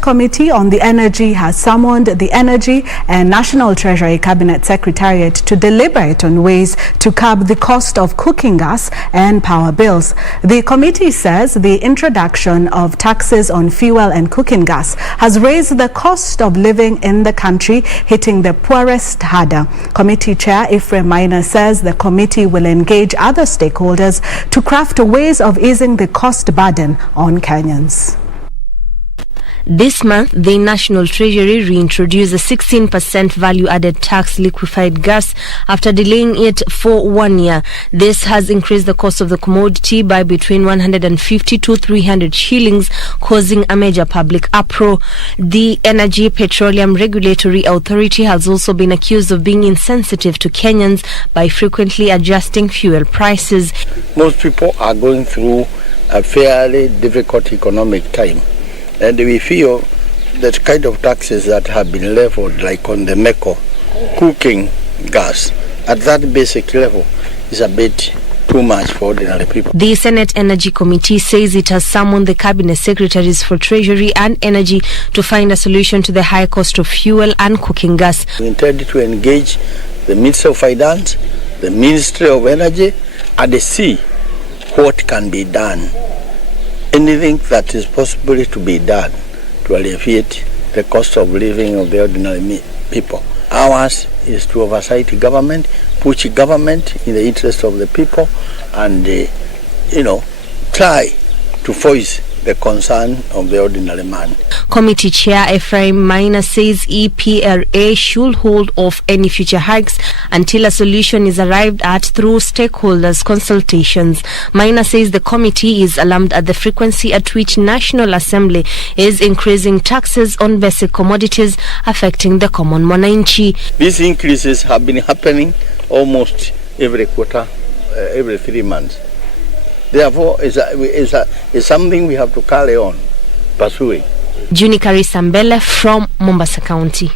Select Committee on the Energy has summoned the Energy and National Treasury Cabinet Secretariat to deliberate on ways to curb the cost of cooking gas and power bills. The committee says the introduction of taxes on fuel and cooking gas has raised the cost of living in the country, hitting the poorest harder. Committee Chair Ephraim Maina says the committee will engage other stakeholders to craft ways of easing the cost burden on Kenyans. This month, the National Treasury reintroduced a 16% value-added tax liquefied gas after delaying it for 1 year. This has increased the cost of the commodity by between 150 to 300 shillings, causing a major public uproar. The Energy Petroleum Regulatory Authority has also been accused of being insensitive to Kenyans by frequently adjusting fuel prices. Most people are going through a fairly difficult economic time. And we feel that kind of taxes that have been leveled, like on the MECO, cooking gas, at that basic level is a bit too much for ordinary people. The Senate Energy Committee says it has summoned the Cabinet Secretaries for Treasury and Energy to find a solution to the high cost of fuel and cooking gas. We intend to engage the Ministry of Finance, the Ministry of Energy, and see what can be done. Anything that is possible to be done to alleviate the cost of living of the ordinary people. Ours is to oversight government, push government in the interest of the people, and try to voice the concern of the ordinary man. Committee Chair Ephraim Maina says EPRA should hold off any future hikes until a solution is arrived at through stakeholders' consultations. Maina says the committee is alarmed at the frequency at which National Assembly is increasing taxes on basic commodities affecting the common mwananchi. These increases have been happening almost every quarter, every 3 months. Therefore, it's something we have to carry on pursuing. Junikari Sambele from Mombasa County.